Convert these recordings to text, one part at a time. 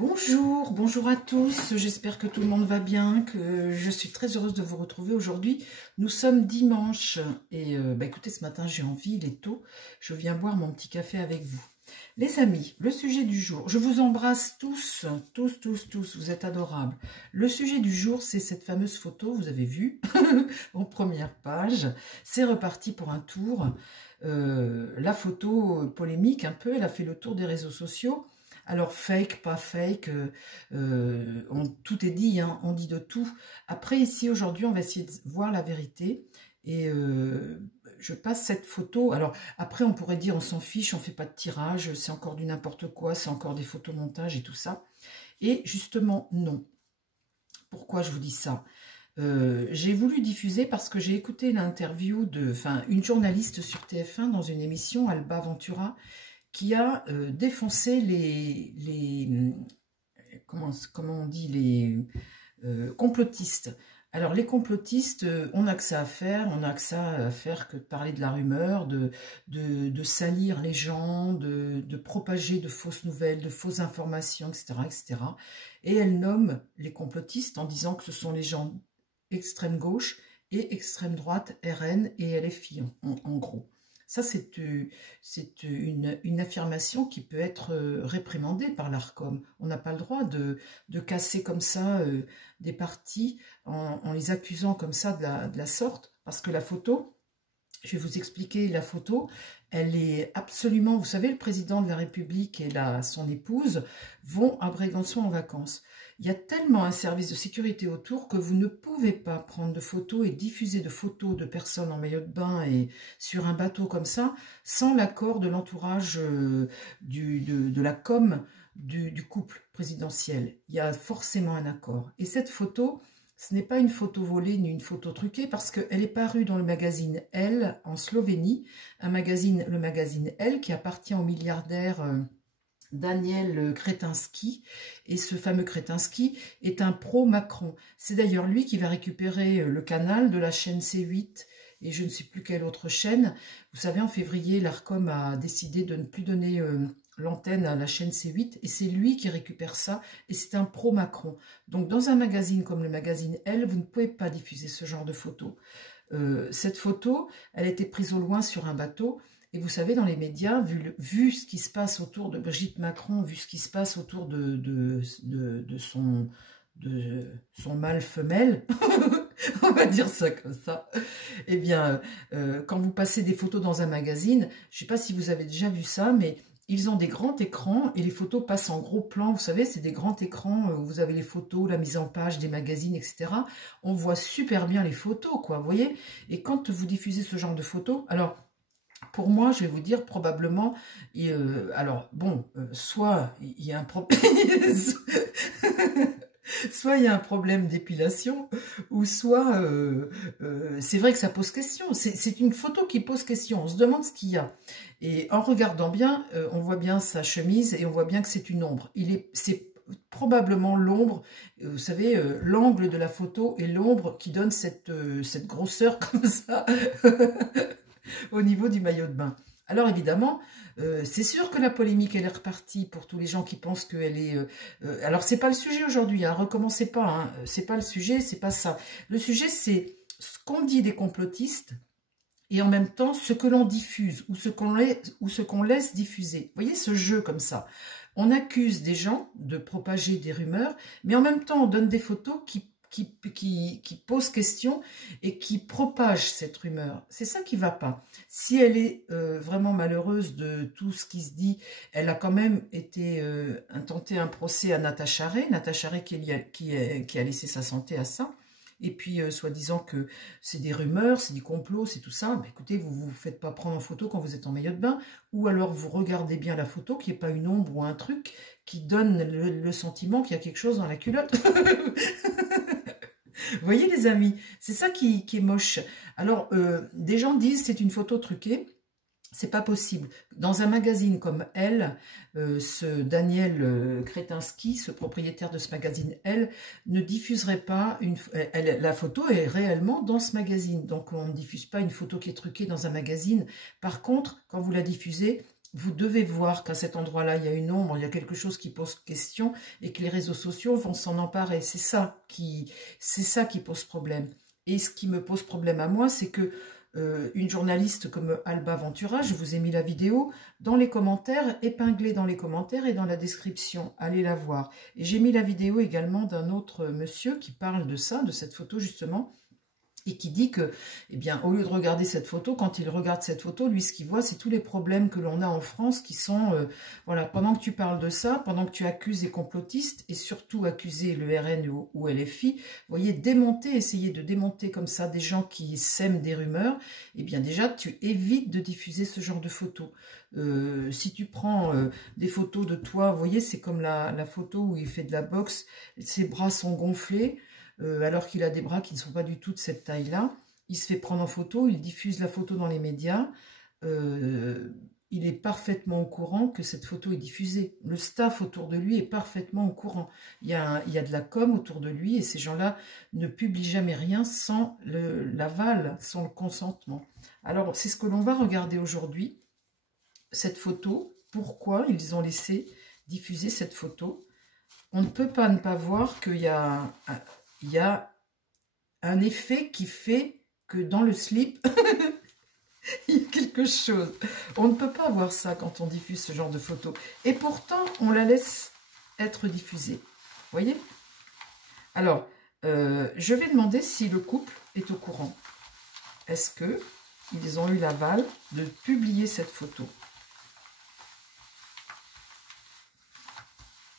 Bonjour, bonjour à tous, j'espère que tout le monde va bien, que je suis très heureuse de vous retrouver aujourd'hui. Nous sommes dimanche et écoutez, ce matin j'ai envie, il est tôt, je viens boire mon petit café avec vous. Les amis, le sujet du jour, je vous embrasse tous, vous êtes adorables. Le sujet du jour, c'est cette fameuse photo, vous avez vu, en première page, c'est reparti pour un tour. La photo polémique un peu, elle a fait le tour des réseaux sociaux. Alors, fake, pas fake, tout est dit, hein, on dit de tout. Après, ici, aujourd'hui, on va essayer de voir la vérité. Et je passe cette photo. Alors, après, on pourrait dire, on s'en fiche, on ne fait pas de tirage, c'est encore du n'importe quoi, c'est encore des photomontages et tout ça. Et justement, non. Pourquoi je vous dis ça? J'ai voulu diffuser parce que j'ai écouté l'interview une journaliste sur TF1 dans une émission, Alba Ventura, qui a défoncé comment on dit, les complotistes. Alors les complotistes, on n'a que ça à faire, on n'a que ça à faire que de parler de la rumeur, de salir les gens, de propager de fausses nouvelles, de fausses informations, etc., etc. Et elle nomme les complotistes en disant que ce sont les gens extrême gauche et extrême droite, RN et LFI, en gros. Ça, c'est une affirmation qui peut être réprimandée par l'ARCOM. On n'a pas le droit de casser comme ça des partis en les accusant comme ça de la sorte, parce que la photo, je vais vous expliquer, la photo, elle est absolument... Vous savez, le président de la République et son épouse vont à Brégançon en vacances. Il y a tellement un service de sécurité autour que vous ne pouvez pas prendre de photos et diffuser de photos de personnes en maillot de bain et sur un bateau comme ça, sans l'accord de l'entourage de la com du couple présidentiel. Il y a forcément un accord. Et cette photo... Ce n'est pas une photo volée ni une photo truquée parce qu'elle est parue dans le magazine Elle en Slovénie, le magazine Elle qui appartient au milliardaire Daniel Kretinsky. Et ce fameux Kretinsky est un pro-Macron. C'est d'ailleurs lui qui va récupérer le canal de la chaîne C8 et je ne sais plus quelle autre chaîne. Vous savez, en février, l'ARCOM a décidé de ne plus donner... l'antenne à la chaîne C8, et c'est lui qui récupère ça, et c'est un pro-Macron. Donc dans un magazine comme le magazine Elle, vous ne pouvez pas diffuser ce genre de photo. Cette photo, elle a été prise au loin sur un bateau, et vous savez, dans les médias, vu ce qui se passe autour de Brigitte Macron, vu ce qui se passe autour de son mâle femelle, on va dire ça comme ça, eh bien, quand vous passez des photos dans un magazine, je ne sais pas si vous avez déjà vu ça, mais ils ont des grands écrans et les photos passent en gros plan. Vous savez, c'est des grands écrans où vous avez les photos, la mise en page des magazines, etc. On voit super bien les photos, quoi, vous voyez. Et quand vous diffusez ce genre de photos, alors, pour moi, je vais vous dire, probablement, soit il y a un problème... Soit il y a un problème d'épilation, ou soit c'est vrai que ça pose question. C'est une photo qui pose question. On se demande ce qu'il y a. Et en regardant bien, on voit bien sa chemise et on voit bien que c'est une ombre. C'est probablement l'ombre, vous savez, l'angle de la photo et l'ombre qui donne cette grosseur comme ça au niveau du maillot de bain. Alors évidemment, c'est sûr que la polémique, elle est repartie pour tous les gens qui pensent qu'elle est... alors, c'est pas le sujet aujourd'hui, hein, recommencez pas, hein, c'est pas le sujet, c'est pas ça. Le sujet, c'est ce qu'on dit des complotistes et en même temps, ce que l'on diffuse ou ce qu'on laisse diffuser. Vous voyez ce jeu comme ça. On accuse des gens de propager des rumeurs, mais en même temps, on donne des photos qui pose question et qui propage cette rumeur. C'est ça qui ne va pas. Si elle est vraiment malheureuse de tout ce qui se dit, elle a quand même été tenté un procès à Natacha Ray. Natacha Ray qui a laissé sa santé à ça. Et puis, soi-disant que c'est des rumeurs, c'est du complot, c'est tout ça. Ben, écoutez, vous ne vous faites pas prendre en photo quand vous êtes en maillot de bain. Ou alors, vous regardez bien la photo, qu'il n'y ait pas une ombre ou un truc qui donne le sentiment qu'il y a quelque chose dans la culotte. Vous voyez les amis, c'est ça qui est moche. Alors, des gens disent c'est une photo truquée. C'est pas possible. Dans un magazine comme Elle, ce Daniel Kretinsky, ce propriétaire de ce magazine Elle, ne diffuserait pas la photo est réellement dans ce magazine. Donc on ne diffuse pas une photo qui est truquée dans un magazine. Par contre, quand vous la diffusez, vous devez voir qu'à cet endroit-là, il y a une ombre, il y a quelque chose qui pose question et que les réseaux sociaux vont s'en emparer. C'est ça qui pose problème. Et ce qui me pose problème à moi, c'est que une journaliste comme Alba Ventura, je vous ai mis la vidéo dans les commentaires, épinglée dans les commentaires et dans la description. Allez la voir. Et j'ai mis la vidéo également d'un autre monsieur qui parle de ça, de cette photo justement, et qui dit que, eh bien, au lieu de regarder cette photo, quand il regarde cette photo, lui, ce qu'il voit, c'est tous les problèmes que l'on a en France qui sont, voilà, pendant que tu parles de ça, pendant que tu accuses les complotistes, et surtout accuser le RN ou LFI, vous voyez, essayer de démonter comme ça des gens qui sèment des rumeurs, eh bien, déjà, tu évites de diffuser ce genre de photos. Si tu prends des photos de toi, vous voyez, c'est comme la photo où il fait de la boxe, ses bras sont gonflés, alors qu'il a des bras qui ne sont pas du tout de cette taille-là. Il se fait prendre en photo, il diffuse la photo dans les médias. Il est parfaitement au courant que cette photo est diffusée. Le staff autour de lui est parfaitement au courant. Il y a de la com autour de lui et ces gens-là ne publient jamais rien sans l'aval, sans le consentement. Alors, c'est ce que l'on va regarder aujourd'hui, cette photo. Pourquoi ils ont laissé diffuser cette photo? On ne peut pas ne pas voir qu'il y a un effet qui fait que dans le slip, il y a quelque chose. On ne peut pas voir ça quand on diffuse ce genre de photo. Et pourtant, on la laisse être diffusée. Vous voyez? Alors, je vais demander si le couple est au courant. Est-ce qu'ils ont eu l'aval de publier cette photo?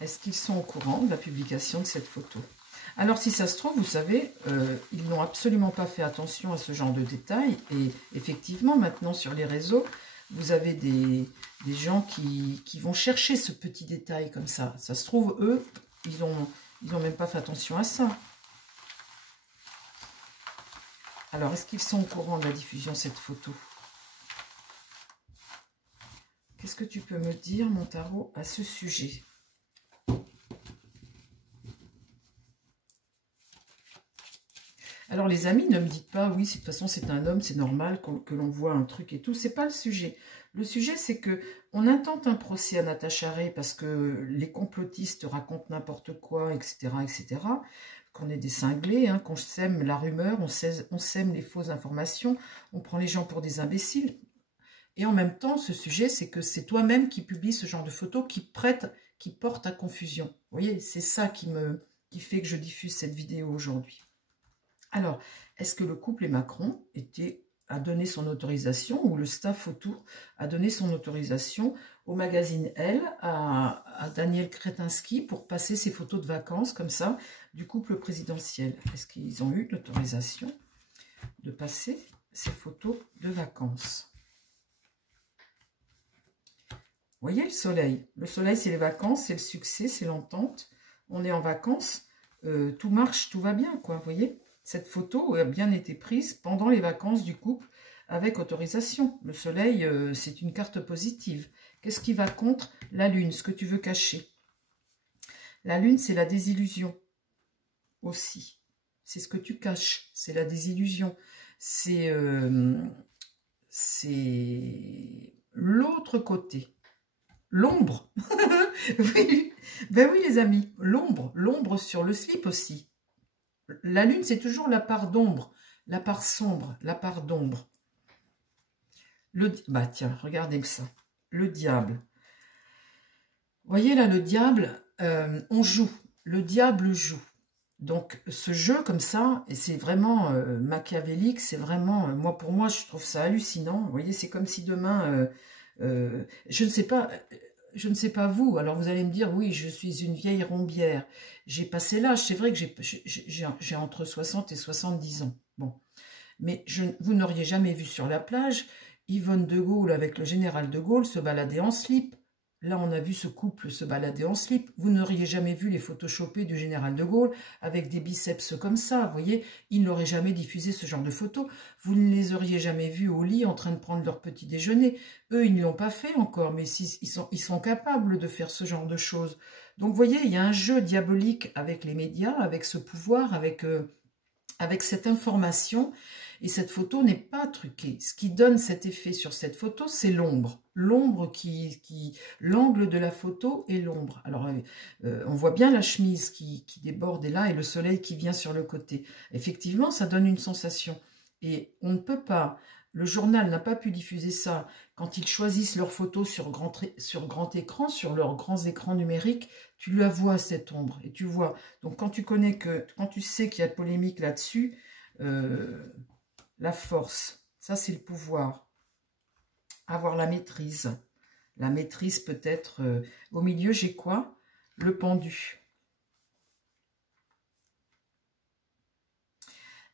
Est-ce qu'ils sont au courant de la publication de cette photo? Alors, si ça se trouve, vous savez, ils n'ont absolument pas fait attention à ce genre de détails. Et effectivement, maintenant, sur les réseaux, vous avez des gens qui vont chercher ce petit détail comme ça. Ça se trouve, eux, ils ont même pas fait attention à ça. Alors, est-ce qu'ils sont au courant de la diffusion de cette photo? Qu'est-ce que tu peux me dire, mon tarot, à ce sujet ? Alors les amis, ne me dites pas, oui, de toute façon c'est un homme, c'est normal que l'on voit un truc et tout. C'est pas le sujet. Le sujet, c'est que on intente un procès à Natacha Ray parce que les complotistes racontent n'importe quoi, etc., etc. Qu'on est des cinglés, hein, qu'on sème la rumeur, on sème les fausses informations, on prend les gens pour des imbéciles. Et en même temps, ce sujet, c'est que c'est toi-même qui publie ce genre de photos qui porte à confusion. Vous voyez, c'est ça qui fait que je diffuse cette vidéo aujourd'hui. Alors, est-ce que le couple et Macron a donné son autorisation ou le staff autour a donné son autorisation au magazine Elle, à Daniel Kretinsky pour passer ses photos de vacances comme ça du couple présidentiel? Est-ce qu'ils ont eu l'autorisation de passer ces photos de vacances? Vous voyez le soleil? Le soleil, c'est les vacances, c'est le succès, c'est l'entente. On est en vacances, tout marche, tout va bien, quoi, vous voyez? Cette photo a bien été prise pendant les vacances du couple avec autorisation. Le soleil, c'est une carte positive. Qu'est-ce qui va contre la lune? Ce que tu veux cacher. La lune, c'est la désillusion aussi. C'est ce que tu caches. C'est la désillusion. C'est l'autre côté. L'ombre. Oui. Ben oui, les amis. L'ombre sur le slip aussi. La lune, c'est toujours la part d'ombre, la part sombre, la part d'ombre. Bah tiens, regardez ça. Le diable. Vous voyez là, le diable, on joue. Le diable joue. Donc, ce jeu comme ça, et c'est vraiment machiavélique, c'est vraiment, pour moi, je trouve ça hallucinant. Vous voyez, c'est comme si demain, je ne sais pas vous, alors vous allez me dire, oui, je suis une vieille rombière. J'ai passé l'âge, c'est vrai que j'ai entre 60 et 70 ans. Bon, mais vous n'auriez jamais vu sur la plage Yvonne de Gaulle avec le général de Gaulle se balader en slip. Là, on a vu ce couple se balader en slip. Vous n'auriez jamais vu les photoshopés du général de Gaulle avec des biceps comme ça. Vous voyez, ils n'auraient jamais diffusé ce genre de photos. Vous ne les auriez jamais vus au lit en train de prendre leur petit déjeuner. Eux, ils ne l'ont pas fait encore, mais ils sont capables de faire ce genre de choses. Donc, vous voyez, il y a un jeu diabolique avec les médias, avec ce pouvoir, avec cette information. Et cette photo n'est pas truquée. Ce qui donne cet effet sur cette photo, c'est l'ombre. L'ombre l'angle de la photo et l'ombre. Alors, on voit bien la chemise qui déborde là et le soleil qui vient sur le côté. Effectivement, ça donne une sensation. Et on ne peut pas, le journal n'a pas pu diffuser ça quand ils choisissent leurs photos sur grand écran, sur leurs grands écrans numériques. Tu la vois cette ombre et tu vois. Donc quand tu sais qu'il y a de polémique là-dessus, la force, ça c'est le pouvoir. Avoir la maîtrise. La maîtrise peut-être. Au milieu, j'ai quoi? Le pendu.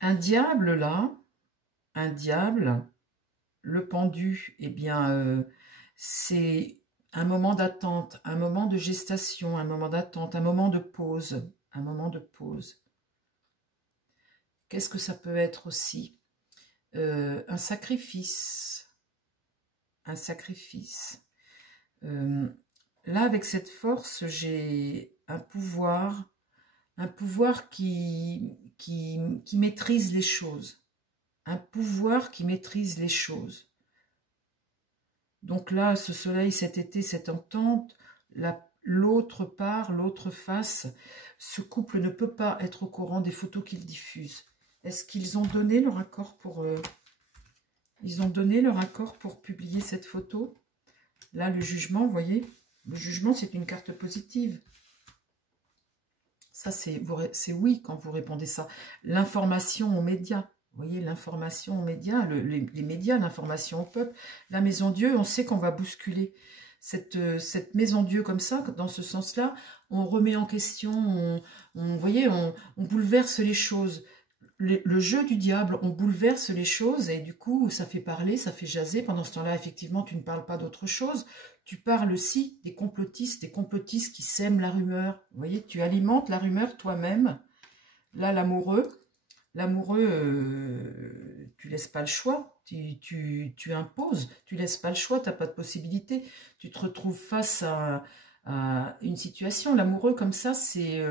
Un diable là, un diable, le pendu, eh bien, c'est un moment d'attente, un moment de gestation, un moment d'attente, un moment de pause, un moment de pause. Qu'est-ce que ça peut être aussi? Un sacrifice. Un sacrifice. Là, avec cette force, j'ai un pouvoir qui maîtrise les choses. Un pouvoir qui maîtrise les choses. Donc là, ce soleil, cet été, cette entente, l'autre part, l'autre face, ce couple ne peut pas être au courant des photos qu'ils diffusent. Est-ce qu'ils ont donné leur accord pour... ils ont donné leur accord pour publier cette photo? Là, le jugement, vous voyez, le jugement, c'est une carte positive. Ça, c'est oui quand vous répondez ça. L'information aux médias. Vous voyez, l'information aux médias, les médias, l'information au peuple. La Maison Dieu, on sait qu'on va bousculer cette Maison Dieu comme ça, dans ce sens-là. On remet en question, vous voyez, on bouleverse les choses. Le jeu du diable, on bouleverse les choses et du coup, ça fait parler, ça fait jaser. Pendant ce temps-là, effectivement, tu ne parles pas d'autre chose. Tu parles aussi des complotistes qui sèment la rumeur. Vous voyez, tu alimentes la rumeur toi-même. Là, l'amoureux, tu laisses pas le choix. Tu imposes, tu laisses pas le choix, tu n'as pas de possibilité. Tu te retrouves face à une situation. L'amoureux, comme ça, c'est...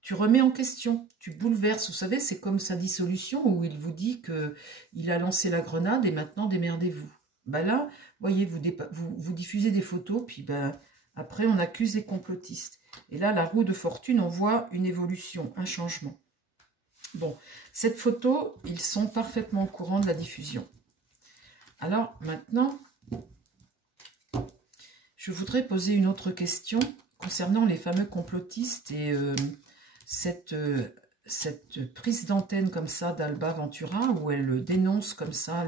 tu remets en question, tu bouleverses. Vous savez, c'est comme sa dissolution où il vous dit qu'il a lancé la grenade et maintenant démerdez-vous. Ben là, voyez, vous diffusez des photos, puis ben, après on accuse les complotistes. Et là, la roue de fortune, on voit une évolution, un changement. Bon, cette photo, ils sont parfaitement au courant de la diffusion. Alors maintenant, je voudrais poser une autre question concernant les fameux complotistes et... cette prise d'antenne comme ça d'Alba Ventura, où elle dénonce comme ça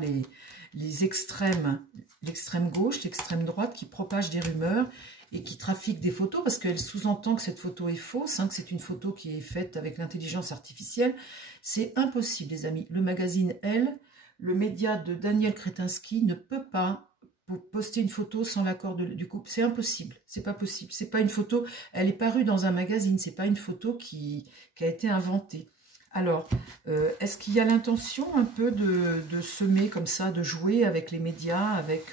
les extrêmes, l'extrême gauche, l'extrême droite, qui propagent des rumeurs et qui trafiquent des photos, parce qu'elle sous-entend que cette photo est fausse, hein, que c'est une photo qui est faite avec l'intelligence artificielle. C'est impossible, les amis. Le magazine Elle, le média de Daniel Kretinsky, ne peut pas poster une photo sans l'accord du couple. C'est impossible, c'est pas possible. C'est pas une photo, elle est parue dans un magazine, c'est pas une photo qui a été inventée. Alors, est-ce qu'il y a l'intention un peu de semer comme ça, de jouer avec les médias, avec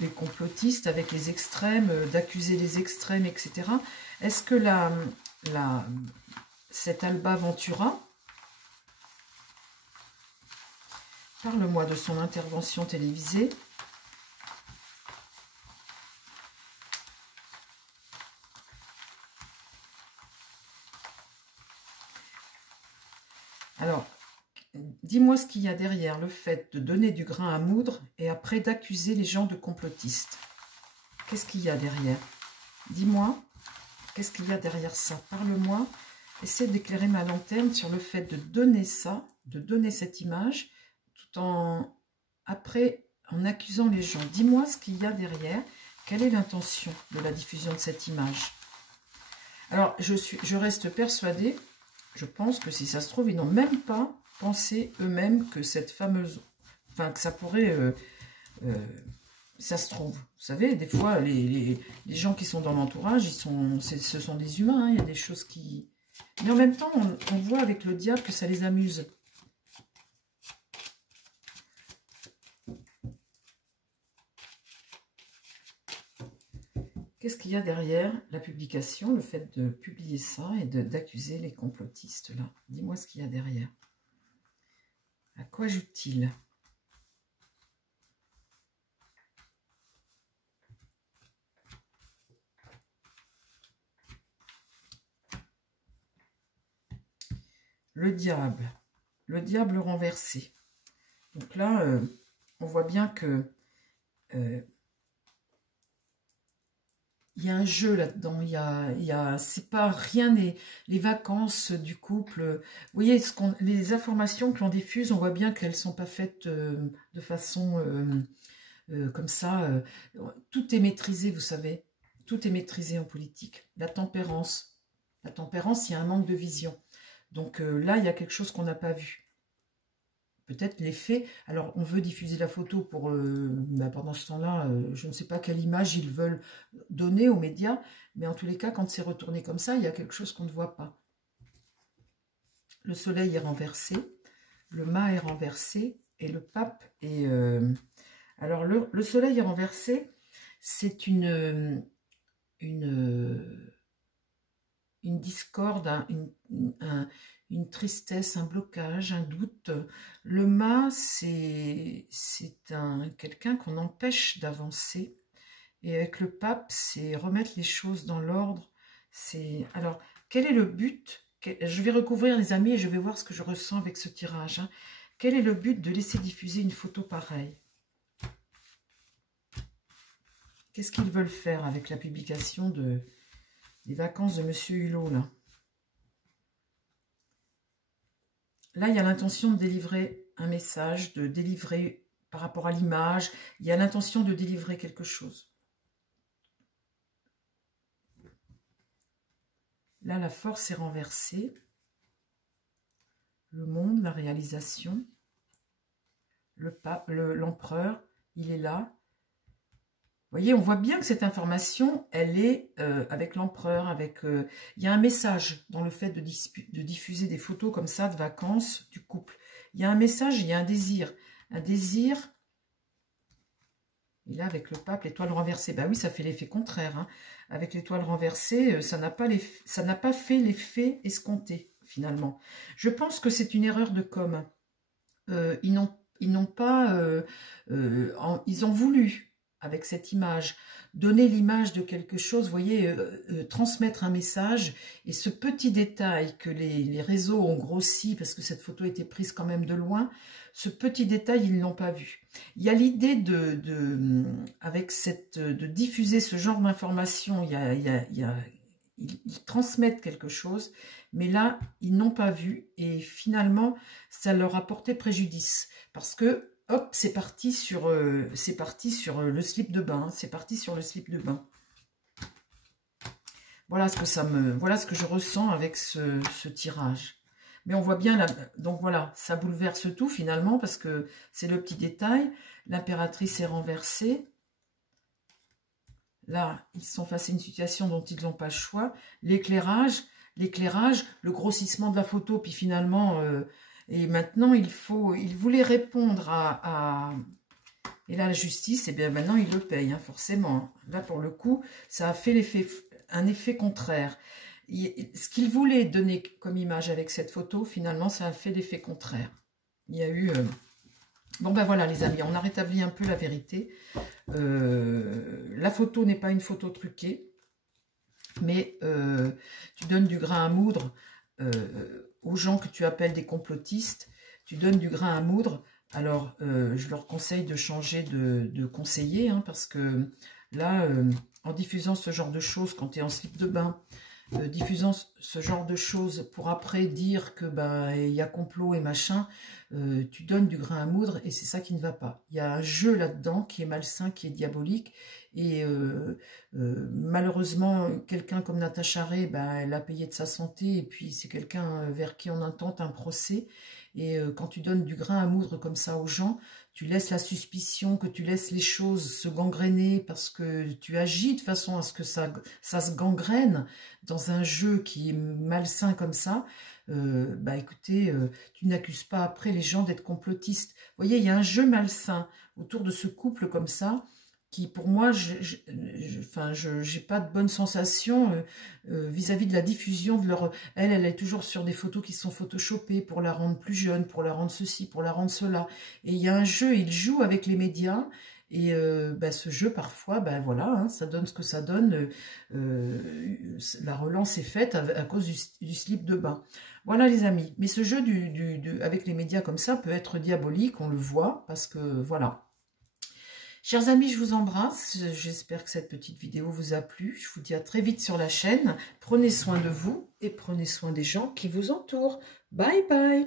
les complotistes, avec les extrêmes, d'accuser les extrêmes, etc. Est-ce que cette Alba Ventura, parle-moi de son intervention télévisée. Alors, dis-moi ce qu'il y a derrière le fait de donner du grain à moudre et après d'accuser les gens de complotistes. Qu'est-ce qu'il y a derrière? Dis-moi, qu'est-ce qu'il y a derrière ça? Parle-moi. Essaie d'éclairer ma lanterne sur le fait de donner ça, de donner cette image, tout en accusant les gens. Dis-moi ce qu'il y a derrière. Quelle est l'intention de la diffusion de cette image? Alors, je reste persuadée. Je pense que si ça se trouve, ils n'ont même pas pensé eux-mêmes que cette fameuse... Enfin, que ça pourrait... ça se trouve. Vous savez, des fois, les gens qui sont dans l'entourage, ce sont des humains. Hein, il y a des choses qui... Mais en même temps, on voit avec le diable que ça les amuse. Qu'est-ce qu'il y a derrière la publication, le fait de publier ça et d'accuser les complotistes là? Dis-moi ce qu'il y a derrière. À quoi joue-t-il? Le diable renversé. Donc là, on voit bien que il y a un jeu là-dedans. C'est pas rien les vacances du couple. Vous voyez, les informations que l'on diffuse, on voit bien qu'elles sont pas faites de façon comme ça. Tout est maîtrisé, vous savez. Tout est maîtrisé en politique. La tempérance, il y a un manque de vision. Donc là, il y a quelque chose qu'on n'a pas vu. Peut-être l'effet. Alors, on veut diffuser la photo pour... pendant ce temps-là, je ne sais pas quelle image ils veulent donner aux médias. Mais en tous les cas, quand c'est retourné comme ça, il y a quelque chose qu'on ne voit pas. Le soleil est renversé. Le mât est renversé. Et le pape est... Alors, le soleil est renversé. C'est une discorde, une tristesse, un blocage, un doute. Le mât, c'est quelqu'un qu'on empêche d'avancer. Et avec le pape, c'est remettre les choses dans l'ordre. Alors, quel est le but? Je vais recouvrir, les amis, et je vais voir ce que je ressens avec ce tirage. Hein. Quel est le but de laisser diffuser une photo pareille? Qu'est-ce qu'ils veulent faire avec la publication des vacances de Monsieur Hulot, là? Là, il y a l'intention de délivrer un message, de délivrer par rapport à l'image. Il y a l'intention de délivrer quelque chose. Là, la force est renversée. Le monde, la réalisation. Le pape, l'empereur, il est là. Vous voyez, on voit bien que cette information, elle est avec l'empereur, il y a un message dans le fait de diffuser des photos comme ça de vacances du couple. Il y a un message, il y a un désir. Un désir. Et là, avec le pape, l'étoile renversée, bah oui, ça fait l'effet contraire. Hein. Avec l'étoile renversée, ça n'a pas fait l'effet escompté, finalement. Je pense que c'est une erreur de com. Ils n'ont pas... ils ont voulu... avec cette image, donner l'image de quelque chose, vous voyez, transmettre un message, et ce petit détail que les réseaux ont grossi, parce que cette photo était prise quand même de loin, ce petit détail, ils ne l'ont pas vu. Il y a l'idée de diffuser ce genre d'informations, ils transmettent quelque chose, mais là, ils n'ont pas vu, et finalement, ça leur a porté préjudice, parce que hop, c'est parti sur le slip de bain. C'est parti sur le slip de bain. Voilà ce que je ressens avec ce tirage. Mais on voit bien, donc voilà, ça bouleverse tout finalement, parce que c'est le petit détail. L'impératrice est renversée. Là, ils sont face à une situation dont ils n'ont pas le choix. L'éclairage, le grossissement de la photo, puis finalement... et maintenant, il voulait répondre et là, la justice, et bien maintenant, il le paye, hein, forcément. Là, pour le coup, ça a fait un effet contraire. Ce qu'il voulait donner comme image avec cette photo, finalement, ça a fait l'effet contraire. Il y a eu... Bon, ben voilà, les amis, on a rétabli un peu la vérité. La photo n'est pas une photo truquée, mais tu donnes du grain à moudre aux gens que tu appelles des complotistes, tu donnes du grain à moudre. Alors, je leur conseille de changer de conseiller, hein, parce que là, en diffusant ce genre de choses, quand tu es en slip de bain, diffusant ce genre de choses pour après dire que bah il y a complot et machin, tu donnes du grain à moudre et c'est ça qui ne va pas. Il y a un jeu là-dedans qui est malsain, qui est diabolique. Et malheureusement, quelqu'un comme Natacha Ray, bah, elle a payé de sa santé, et puis c'est quelqu'un vers qui on intente un procès. Et quand tu donnes du grain à moudre comme ça aux gens, tu laisses la suspicion, que tu laisses les choses se gangréner, parce que tu agis de façon à ce que ça se gangrène dans un jeu qui est malsain comme ça. Bah écoutez, tu n'accuses pas après les gens d'être complotistes. Vous voyez, il y a un jeu malsain autour de ce couple comme ça. qui pour moi, enfin, j'ai pas de bonne sensation vis-à-vis de la diffusion de leur... Elle est toujours sur des photos qui sont photoshopées pour la rendre plus jeune, pour la rendre ceci, pour la rendre cela. Et il y a un jeu, ils jouent avec les médias, et bah, ce jeu, parfois, ben voilà, hein, ça donne ce que ça donne. La relance est faite à cause du slip de bain. Voilà les amis. Mais ce jeu avec les médias comme ça peut être diabolique, on le voit, parce que voilà. Chers amis, je vous embrasse. J'espère que cette petite vidéo vous a plu. Je vous dis à très vite sur la chaîne. Prenez soin de vous et prenez soin des gens qui vous entourent. Bye bye.